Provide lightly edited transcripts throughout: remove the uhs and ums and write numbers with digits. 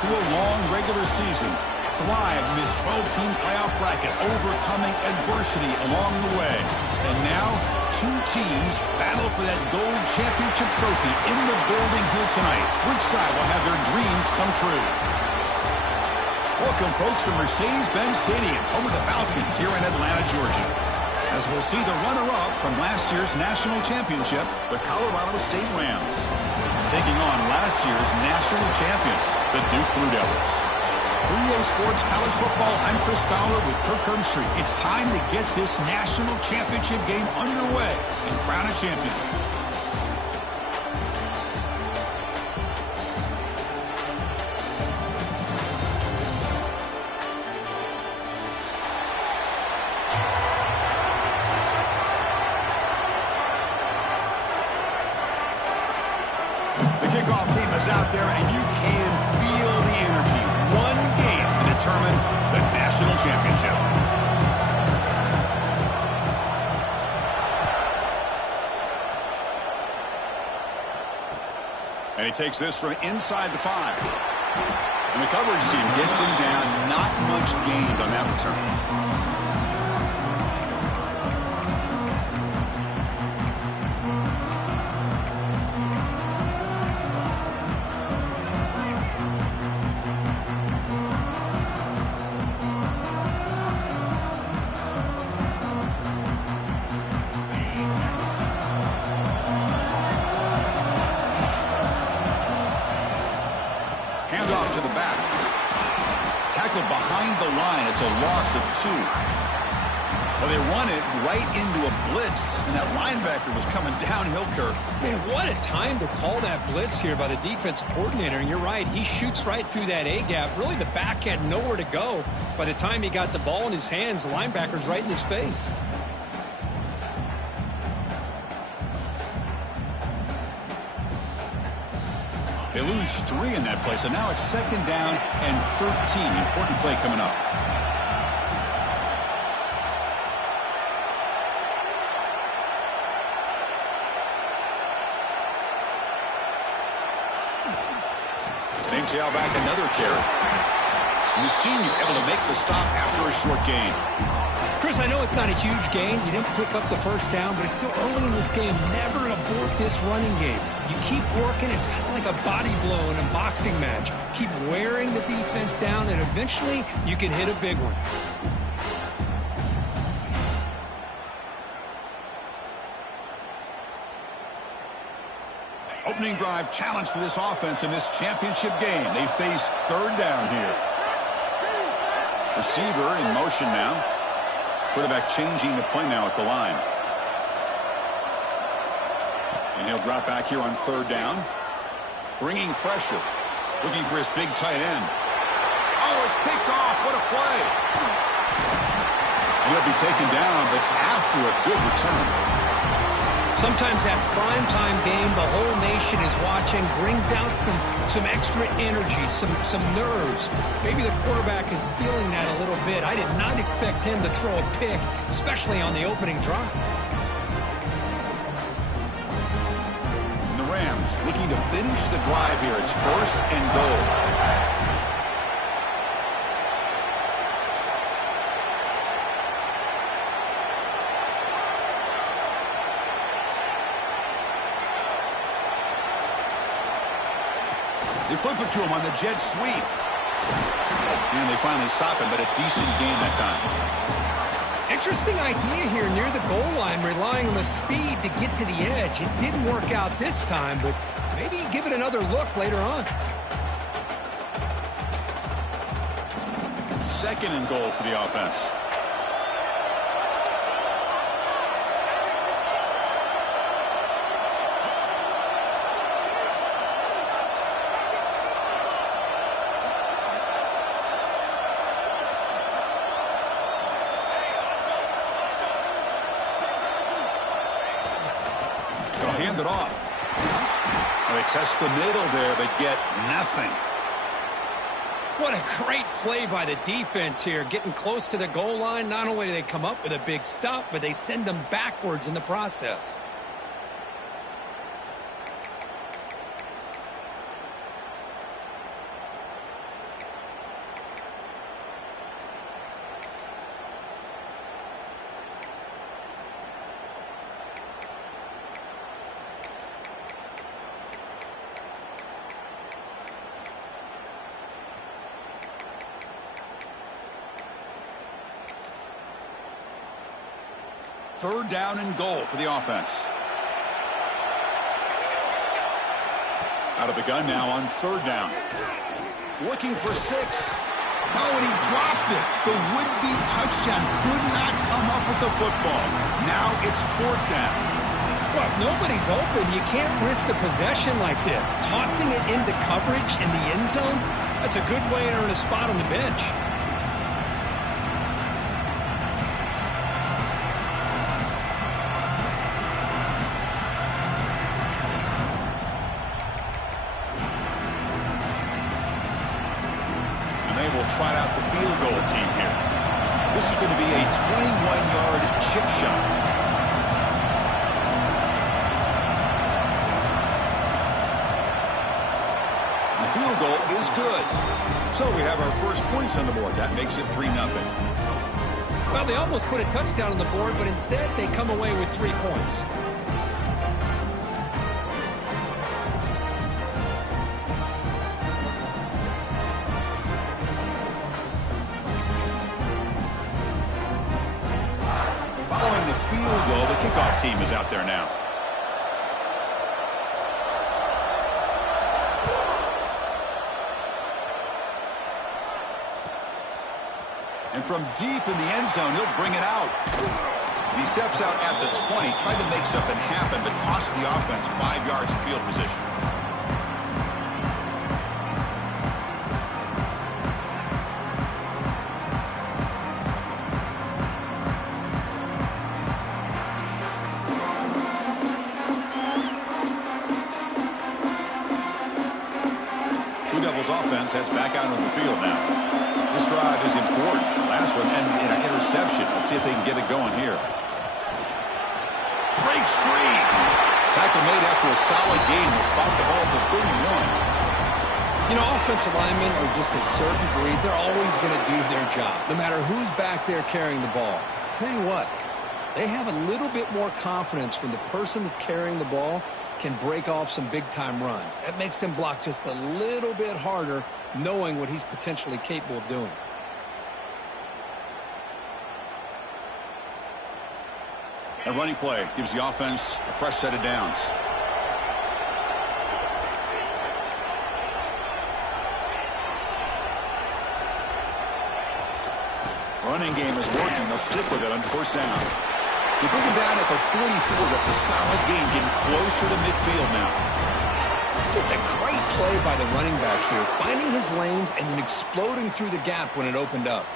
Through a long regular season, thrive in this 12-team playoff bracket, overcoming adversity along the way. And now, two teams battle for that gold championship trophy in the building here tonight. Which side will have their dreams come true? Welcome, folks, to Mercedes-Benz Stadium, home of the Falcons here in Atlanta, Georgia. As we'll see the runner-up from last year's national championship, the Colorado State Rams, taking on last year's national champions, the Duke Blue Devils. 3A Sports College Football, I'm Chris Fowler with Kirk Herbstreit. It's time to get this national championship game underway and crown a champion. Out there, and you can feel the energy. One game to determine the national championship. And he takes this from inside the 5. And the coverage team gets him down. Not much gained on that return. It's a loss of 2. Well, they run it right into a blitz, and that linebacker was coming downhill, Kirk. Man, what a time to call that blitz here by the defensive coordinator. And you're right, he shoots right through that A-gap. Really, the back had nowhere to go. By the time he got the ball in his hands, the linebacker's right in his face. They lose 3 in that play, so now it's 2nd down and 13. Important play coming up. Same tailback, another carry. And the senior able to make the stop after a short gain. Chris, I know it's not a huge gain. You didn't pick up the first down, but it's still early in this game. Never abort this running game. You keep working. It's kind of like a body blow in a boxing match. Keep wearing the defense down, and eventually you can hit a big one. Opening drive challenge for this offense in this championship game. They face 3rd down here. Receiver in motion now. Quarterback changing the play now at the line. And he'll drop back here on 3rd down. Bringing pressure. Looking for his big tight end. Oh, it's picked off. What a play. And he'll be taken down, but after a good return. Sometimes that primetime game, the whole nation is watching, brings out some extra energy, some nerves. Maybe the quarterback is feeling that a little bit. I did not expect him to throw a pick, especially on the opening drive. And the Rams looking to finish the drive here. It's 1st and goal. They flip it to him on the jet sweep. And they finally stop him, but a decent gain that time. Interesting idea here near the goal line, relying on the speed to get to the edge. It didn't work out this time, but maybe give it another look later on. 2nd and goal for the offense. Hand it off. Well, they test the middle there, but get nothing. What a great play by the defense here. Getting close to the goal line, not only do they come up with a big stop, but they send them backwards in the process. Third down and goal for the offense. Out of the gun now on third down. Looking for 6. Oh, and he dropped it. The would-be touchdown could not come up with the football. Now it's fourth down. Well, if nobody's open, you can't risk the possession like this. Tossing it into coverage in the end zone, that's a good way to earn a spot on the bench. Try out the field goal team here. This is going to be a 21-yard chip shot. The field goal is good. So we have our first points on the board. That makes it 3-0. Well, they almost put a touchdown on the board, but instead they come away with 3 points. Field goal. The kickoff team is out there now. And from deep in the end zone, he'll bring it out. He steps out at the 20, tried to make something happen, but cost the offense 5 yards in field position. Offense heads back out on the field now. This drive is important. Last one ended in an interception. Let's see if they can get it going here. Breaks free. Tackle made after a solid gain. Will spot the ball at the 31. You know, offensive linemen are just a certain breed. They're always going to do their job, no matter who's back there carrying the ball. I'll tell you what, they have a little bit more confidence when the person that's carrying the ball can break off some big-time runs. That makes him block just a little bit harder, knowing what he's potentially capable of doing. A running play gives the offense a fresh set of downs. Running game is working. They'll stick with it on first down. They bring him down at the 44. That's a solid gain, getting closer to midfield now. Just a great play by the running back here, finding his lanes and then exploding through the gap when it opened up.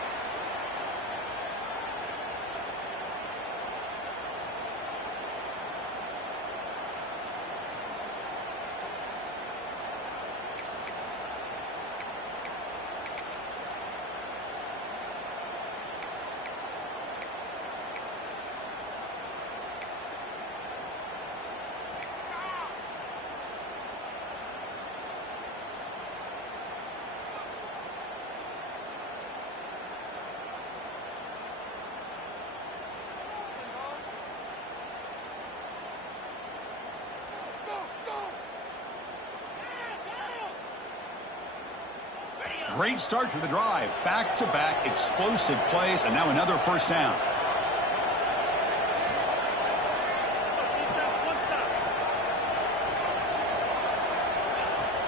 Great start to the drive. Back-to-back explosive plays, and now another first down.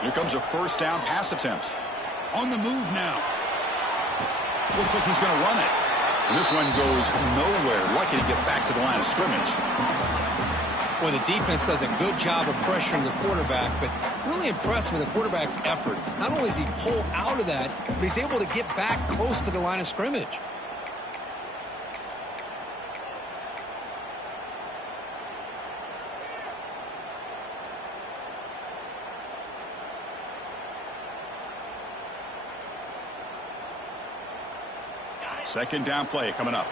Here comes a first down pass attempt. On the move now. Looks like he's going to run it. And this one goes nowhere. Lucky to get back to the line of scrimmage. Well, the defense does a good job of pressuring the quarterback, but really impressed with the quarterback's effort. Not only does he pull out of that, but he's able to get back close to the line of scrimmage. Second down play coming up.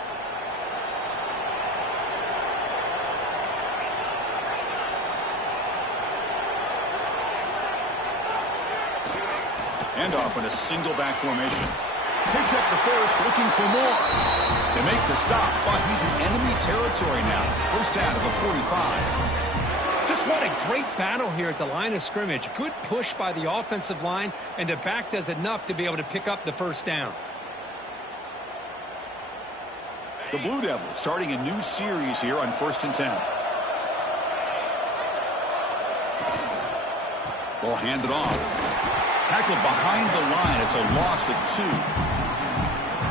Handoff in a single back formation. Picks up the first, looking for more. They make the stop, but he's in enemy territory now. First down to the 45. Just what a great battle here at the line of scrimmage. Good push by the offensive line, and the back does enough to be able to pick up the first down. The Blue Devils starting a new series here on 1st and 10. Ball handed off. Tackled behind the line. It's a loss of 2.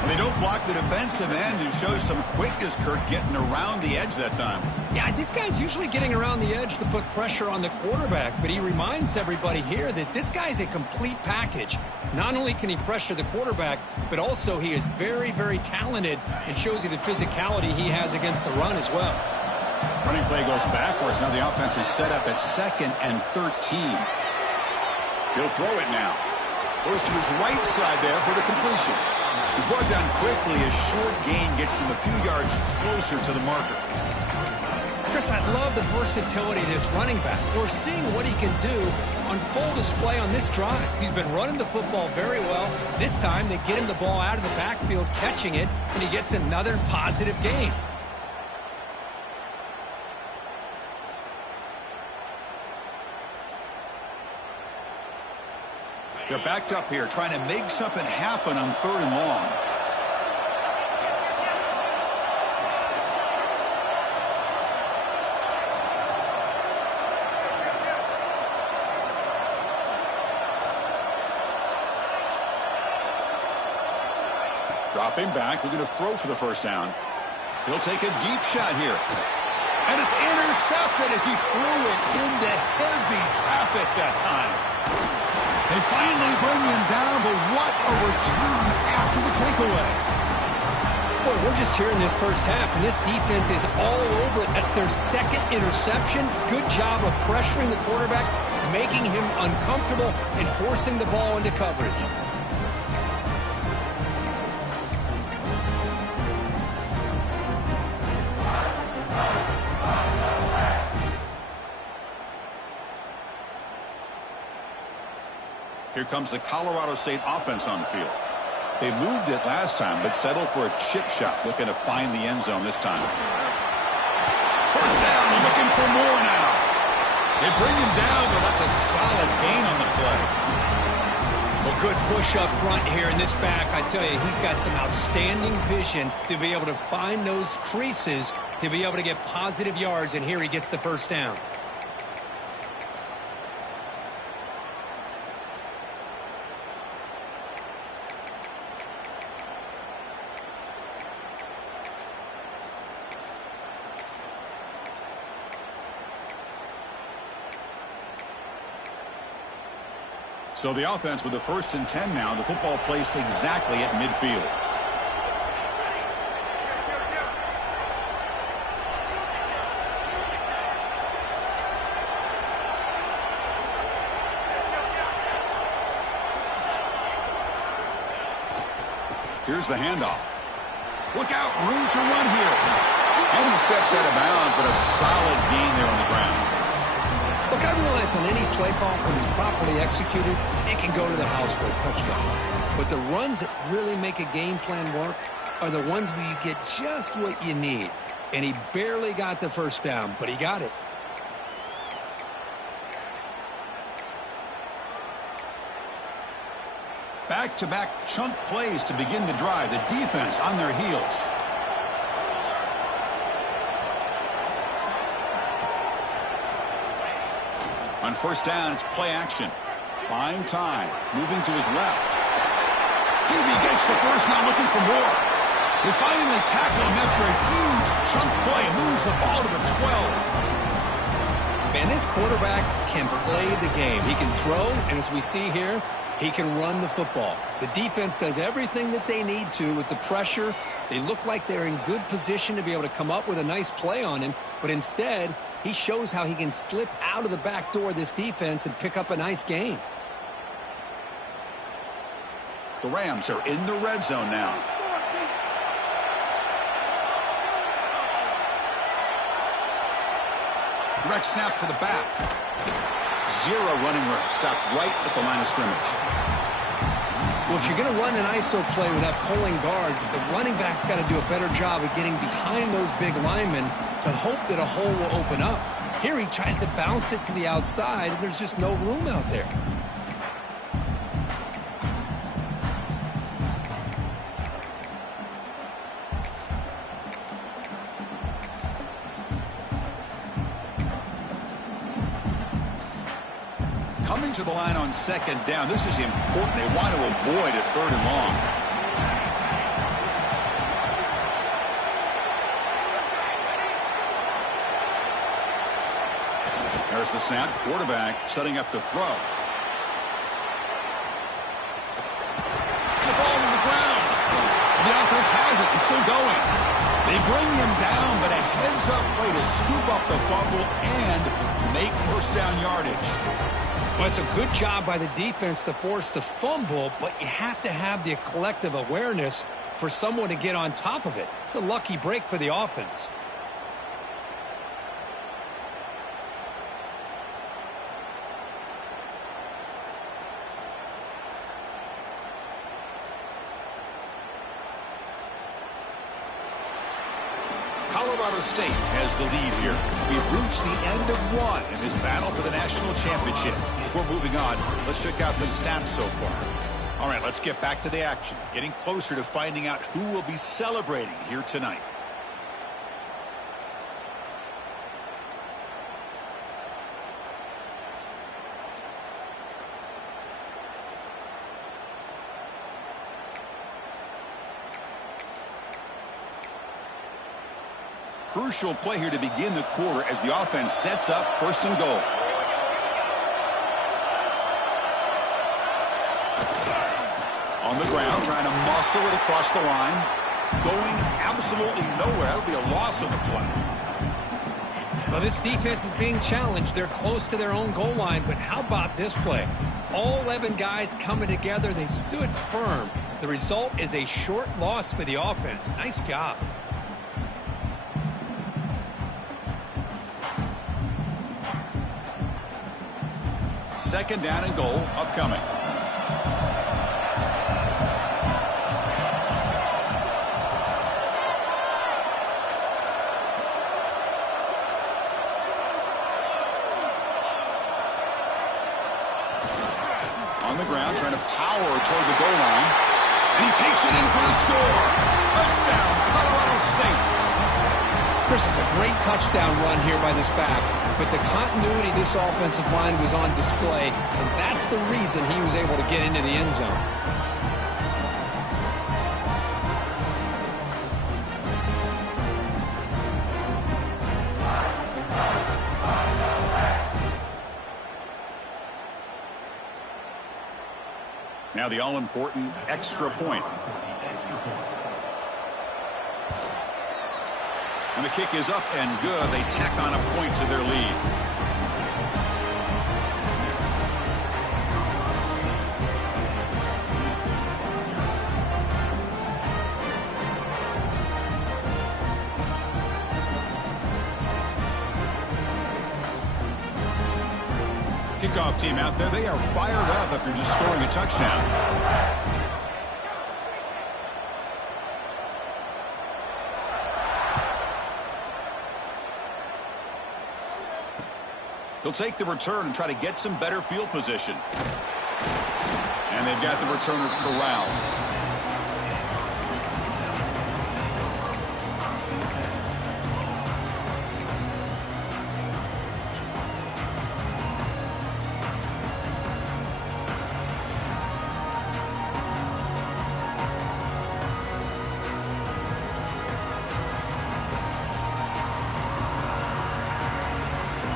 And they don't block the defensive end, who shows some quickness, Kirk, getting around the edge that time. Yeah, this guy's usually getting around the edge to put pressure on the quarterback, but he reminds everybody here that this guy's a complete package. Not only can he pressure the quarterback, but also he is very, very talented and shows you the physicality he has against the run as well. Running play goes backwards. Now the offense is set up at 2nd and 13. He'll throw it now. Goes to his right side there for the completion. He's brought down quickly. A short gain gets them a few yards closer to the marker. Chris, I love the versatility of this running back. We're seeing what he can do on full display on this drive. He's been running the football very well. This time they get him the ball out of the backfield, catching it, and he gets another positive gain. They're backed up here, trying to make something happen on 3rd and long. Dropping back, looking to throw for the 1st down. He'll take a deep shot here. And it's intercepted as he threw it into heavy traffic that time. They finally bring him down, but what a return after the takeaway. Boy, we're just here in this first half, and this defense is all over it. That's their 2nd interception. Good job of pressuring the quarterback, making him uncomfortable, and forcing the ball into coverage. Here comes the Colorado State offense on the field. They moved it last time, but settled for a chip shot, looking to find the end zone this time. 1st down, looking for more now. They bring him down, but that's a solid gain on the play. Well, good push up front here in this back. I tell you, he's got some outstanding vision to be able to find those creases, to be able to get positive yards, and here he gets the 1st down. So the offense with the 1st and 10 now. The football placed exactly at midfield. Here's the handoff. Look out, room to run here. And he steps out of bounds, but a solid gain there on the ground. Look, I realize on any play call, when it's properly executed, it can go to the house for a touchdown. But the runs that really make a game plan work are the ones where you get just what you need. And he barely got the 1st down, but he got it. Back-to-back chunk plays to begin the drive. The defense on their heels. On 1st down, it's play action. Buying time. Moving to his left. Hughley gets the 1st, now looking for more. They finally tackle him after a huge chunk play. Moves the ball to the 12. Man, this quarterback can play the game. He can throw, and as we see here, he can run the football. The defense does everything that they need to with the pressure. They look like they're in good position to be able to come up with a nice play on him, but instead, he shows how he can slip out of the back door of this defense and pick up a nice gain. The Rams are in the red zone now. Direct snap to the back. 0 running room. Stopped right at the line of scrimmage. Well, if you're going to run an ISO play with that pulling guard, the running back's got to do a better job of getting behind those big linemen to hope that a hole will open up. Here he tries to bounce it to the outside, and there's just no room out there. to the line on second down. This is important. They want to avoid a third and long. There's the snap. Quarterback setting up to throw. And the ball to the ground. The offense has it and still going. They bring him down, but a heads-up play to scoop up the fumble and make first down yardage. Well, it's a good job by the defense to force the fumble, but you have to have the collective awareness for someone to get on top of it. It's a lucky break for the offense. Colorado State has the lead here. We've reached the end of one in this battle for the national championship. Before moving on, let's check out the stats so far. All right, let's get back to the action. Getting closer to finding out who will be celebrating here tonight. Crucial play here to begin the quarter as the offense sets up first and goal. On the ground, trying to muscle it across the line. Going absolutely nowhere. That'll be a loss on the play. Well, this defense is being challenged. They're close to their own goal line, but how about this play? All 11 guys coming together. They stood firm. The result is a short loss for the offense. Nice job. Second down and goal upcoming. On the ground, trying to power toward the goal line. And he takes it in for the score. Touchdown, Colorado State. Chris, it's a great touchdown run here by this back, but the continuity of this offensive line was on display, and that's the reason he was able to get into the end zone. Now the all-important extra point. And the kick is up and good. They tack on a point to their lead. Kickoff team out there. They are fired up after just scoring a touchdown. He'll take the return and try to get some better field position. And they've got the returner corralled.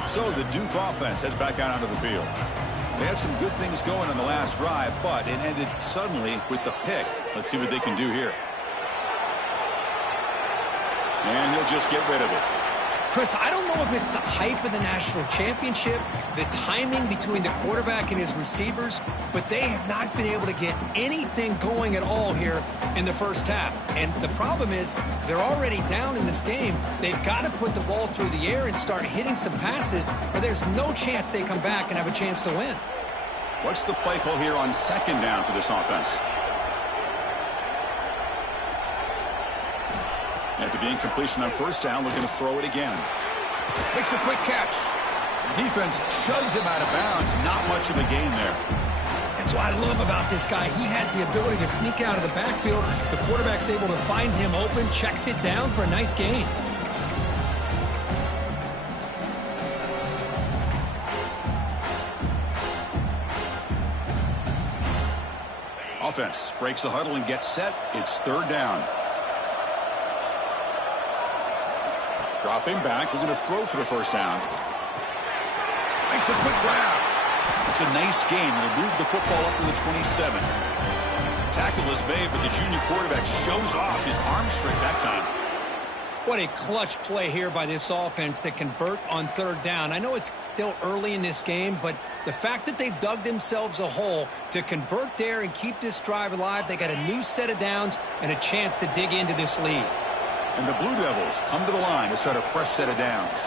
So the Duke offense heads back out onto the field. They had some good things going on the last drive, but it ended suddenly with the pick. Let's see what they can do here. And he'll just get rid of it. Chris, I don't know if it's the hype of the national championship, the timing between the quarterback and his receivers, but they have not been able to get anything going at all here in the first half. And the problem is they're already down in this game. They've got to put the ball through the air and start hitting some passes, or there's no chance they come back and have a chance to win. What's the play call here on second down for this offense? After the incompletion on first down, we're going to throw it again. Makes a quick catch. Defense shoves him out of bounds. Not much of a gain there. That's what I love about this guy. He has the ability to sneak out of the backfield. The quarterback's able to find him open, checks it down for a nice gain. defense breaks the huddle and gets set. It's third down. Dropping back, looking to throw for the first down. Makes a quick grab. It's a nice gain. Will move the football up to the 27. Tackle is made, but the junior quarterback shows off his arm strength that time. What a clutch play here by this offense to convert on third down. I know it's still early in this game, but the fact that they've dug themselves a hole to convert there and keep this drive alive, they got a new set of downs and a chance to dig into this lead. And the Blue Devils come to the line to start a fresh set of downs.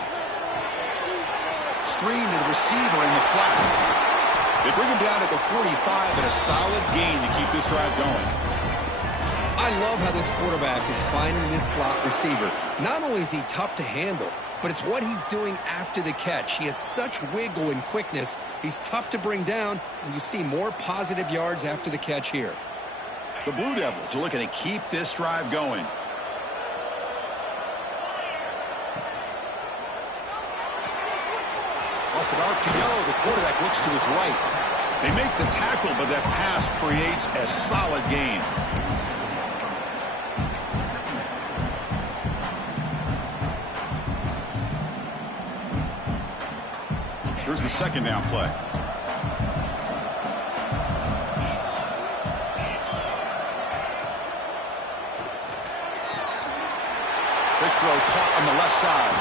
Screen to the receiver in the flat. They bring him down at the 45 and a solid gain to keep this drive going. I love how this quarterback is finding this slot receiver. Not only is he tough to handle, but it's what he's doing after the catch. He has such wiggle and quickness. He's tough to bring down, and you see more positive yards after the catch here. The Blue Devils are looking to keep this drive going. Off an RPO, the quarterback looks to his right. They make the tackle, but that pass creates a solid gain. Here's the second down play. Big throw caught on the left side.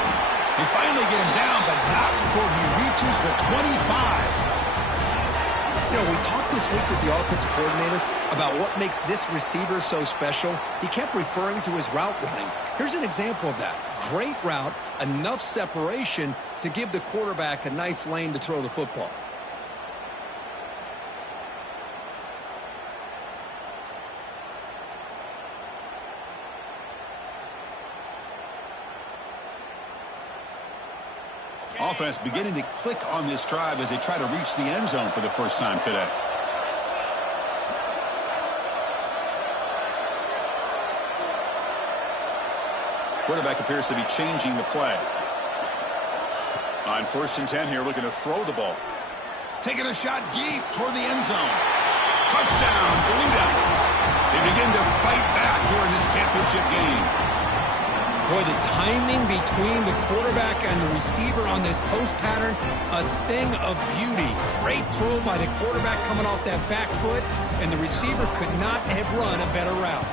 They finally get him down, but not before he reaches the 25. You know, we talked this week with the offensive coordinator about what makes this receiver so special. He kept referring to his route running. Here's an example of that. Great route, enough separation to give the quarterback a nice lane to throw the football. Offense beginning to click on this drive as they try to reach the end zone for the first time today. Quarterback appears to be changing the play. On 1st and 10 here, looking to throw the ball. Taking a shot deep toward the end zone. Touchdown, Blue Devils. They begin to fight back here in this championship game. Boy, the timing between the quarterback and the receiver on this post pattern, a thing of beauty. Great throw by the quarterback coming off that back foot, and the receiver could not have run a better route.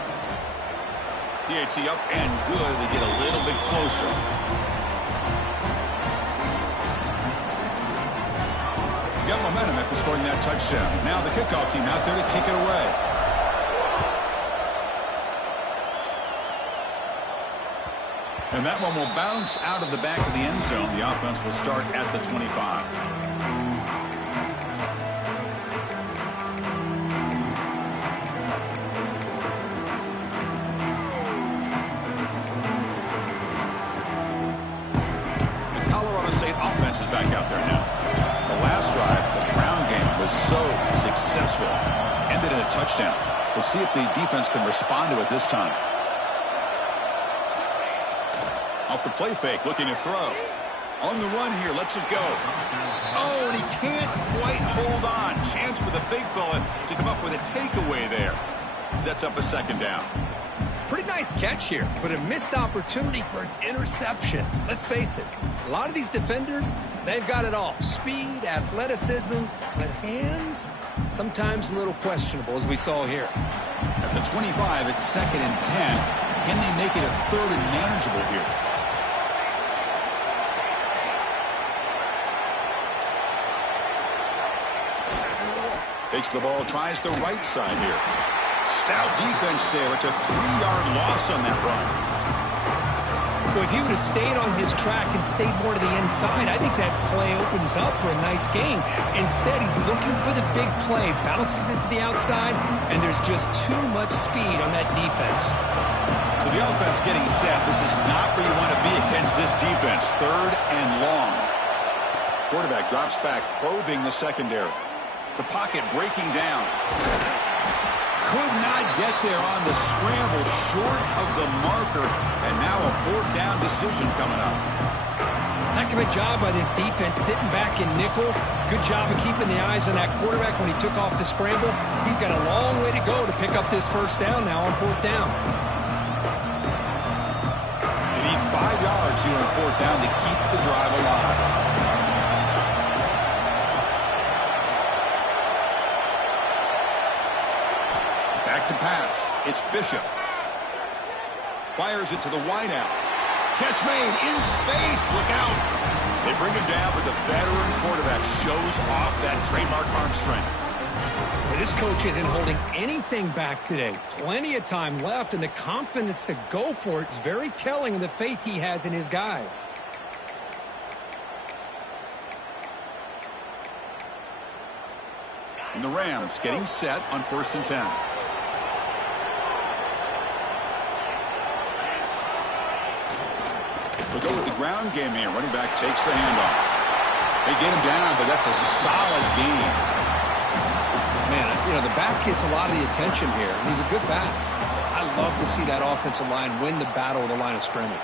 PAT up and good. They get a little bit closer. Got momentum after scoring that touchdown. Now the kickoff team out there to kick it away. And that one will bounce out of the back of the end zone. The offense will start at the 25. The Colorado State offense is back out there now. The last drive, the ground game, was so successful. Ended in a touchdown. We'll see if the defense can respond to it this time. Off the play fake, looking to throw. On the run here, lets it go. Oh, and he can't quite hold on. Chance for the big fella to come up with a takeaway there. Sets up a second down. Pretty nice catch here, but a missed opportunity for an interception. Let's face it, a lot of these defenders, they've got it all. Speed, athleticism, but hands, sometimes a little questionable, as we saw here. At the 25, it's 2nd and 10. Can they make it a 3rd and manageable here? Takes the ball, tries the right side here. Stout defense there. It's a 3-yard loss on that run. Well, if he would have stayed on his track and stayed more to the inside, I think that play opens up for a nice gain. Instead, he's looking for the big play, bounces it to the outside, and there's just too much speed on that defense. So the offense getting set. This is not where you want to be against this defense. 3rd and long. Quarterback drops back, probing the secondary. The pocket breaking down. Could not get there on the scramble, short of the marker, and now a 4th down decision coming up. Heck of a job by this defense sitting back in nickel. Good job of keeping the eyes on that quarterback when he took off the scramble. He's got a long way to go to pick up this first down now on 4th down. They need 5 yards here on 4th down to keep the drive alive. Back to pass. It's Bishop. Fires it to the wideout. Catch made in space. Look out. They bring him down, but the veteran quarterback shows off that trademark arm strength. Well, this coach isn't holding anything back today. Plenty of time left, and the confidence to go for it is very telling of the faith he has in his guys. And the Rams getting set on 1st and 10. We'll go with the ground game here. Running back takes the handoff. They get him down, but that's a solid game. Man, you know, the back gets a lot of the attention here. He's a good back. I love to see that offensive line win the battle of the line of scrimmage.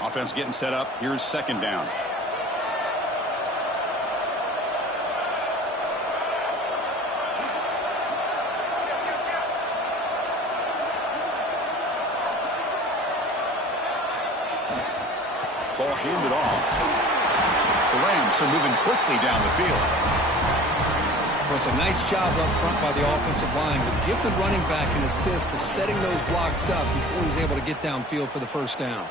Offense getting set up. Here's 2nd down. Ball handed off. The Rams are moving quickly down the field. Well, it's a nice job up front by the offensive line, but give the running back an assist for setting those blocks up before he's able to get downfield for the first down.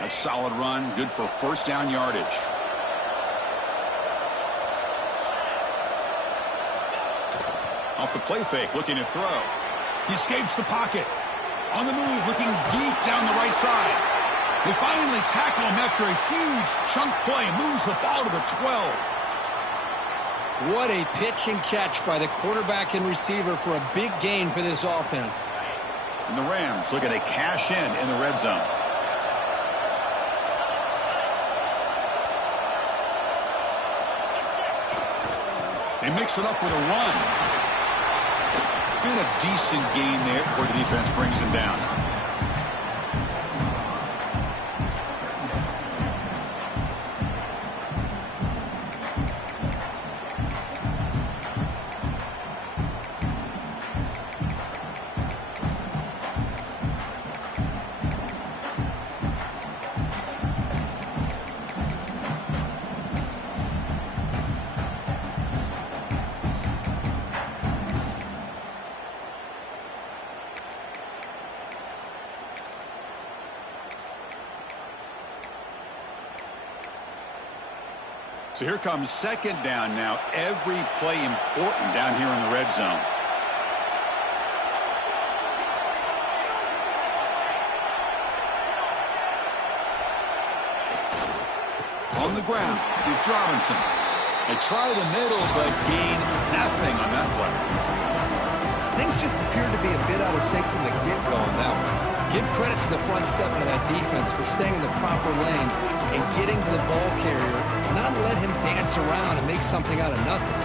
That's solid run, good for 1st down yardage. Off the play fake, looking to throw. He escapes the pocket. On the move, looking deep down the right side. They finally tackle him after a huge chunk play. Moves the ball to the 12. What a pitch and catch by the quarterback and receiver for a big gain for this offense. And the Rams looking to cash in the red zone. They mix it up with a run. Been a decent gain there before the defense brings him down. So here comes 2nd down now. Every play important down here in the red zone. On the ground, it's Robinson. They try the middle, but gain nothing on that play. Things just appeared to be a bit out of sync from the get-go on that one. Give credit to the front 7 of that defense for staying in the proper lanes and getting to the ball carrier, not let him dance around and make something out of nothing.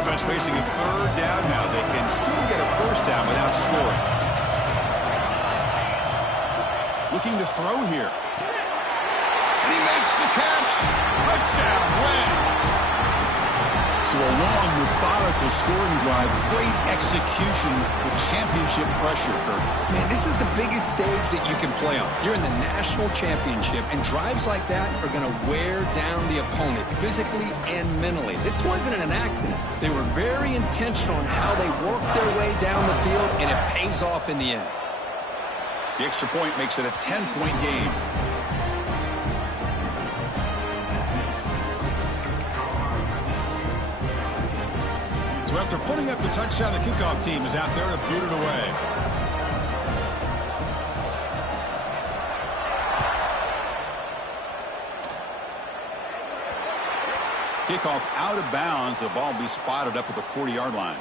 Offense facing a 3rd down now. They can still get a 1st down without scoring. Looking to throw here. And he makes the catch. Touchdown, Rams. So a long, methodical scoring drive. Great execution with championship pressure, Kirk. Man, this is the biggest stage that you can play on. You're in the national championship, and drives like that are going to wear down the opponent physically and mentally. This wasn't an accident. They were very intentional in how they worked their way down the field, and it pays off in the end. The extra point makes it a 10-point game. So after putting up the touchdown, the kickoff team is out there to boot it away. Kickoff out of bounds. The ball will be spotted up at the 40-yard line.